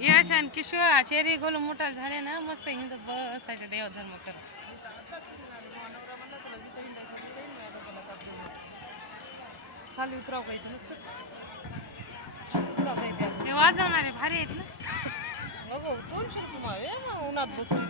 यश आणि किशोर चेरी गोल मोठा झाले ना मस्त हिंदू बसायचं देवधर्म करत खाली उतराव काही ते वाजवणारे भारी आहेत ना नको कोण शकतो उन्हात बसून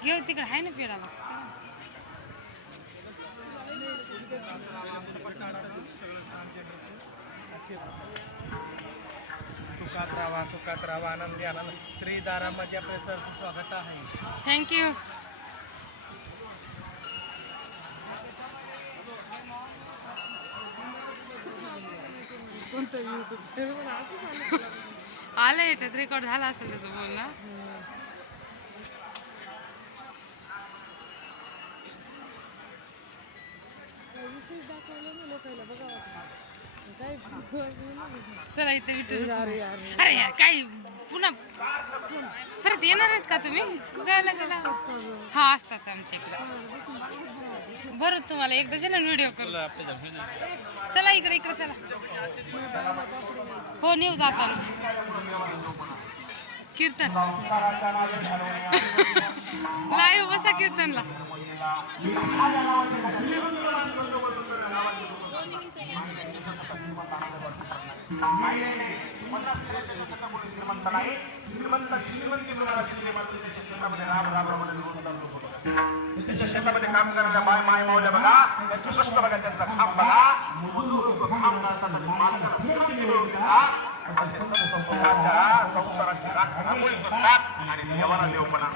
घेऊ तिकडे आहे ना पेडाला सुखात राहा आनंदी आनंद त्रिदारामध्ये आपले सरचं स्वागत आहे. थँक्यू आलं याच्यात रेकॉर्ड झाला असेल त्याचं बोलणं चला इथे विठ्ठल अरे यार काय पुन्हा परत येणार आहेत का तुम्ही गायला गेला हा असतात आमच्या इकडे बरं तुम्हाला एक डझन व्हिडिओ करू चला इकडे इकडे चला हो नेऊ जाताना कीर्तन लाईव्ह बसा कीर्तनला शेतामध्ये काम करणाऱ्या माय मावल्या बघा त्यांची कष्ट बघा त्यांचा खांब बघा संसाराची राख आणि देवपणा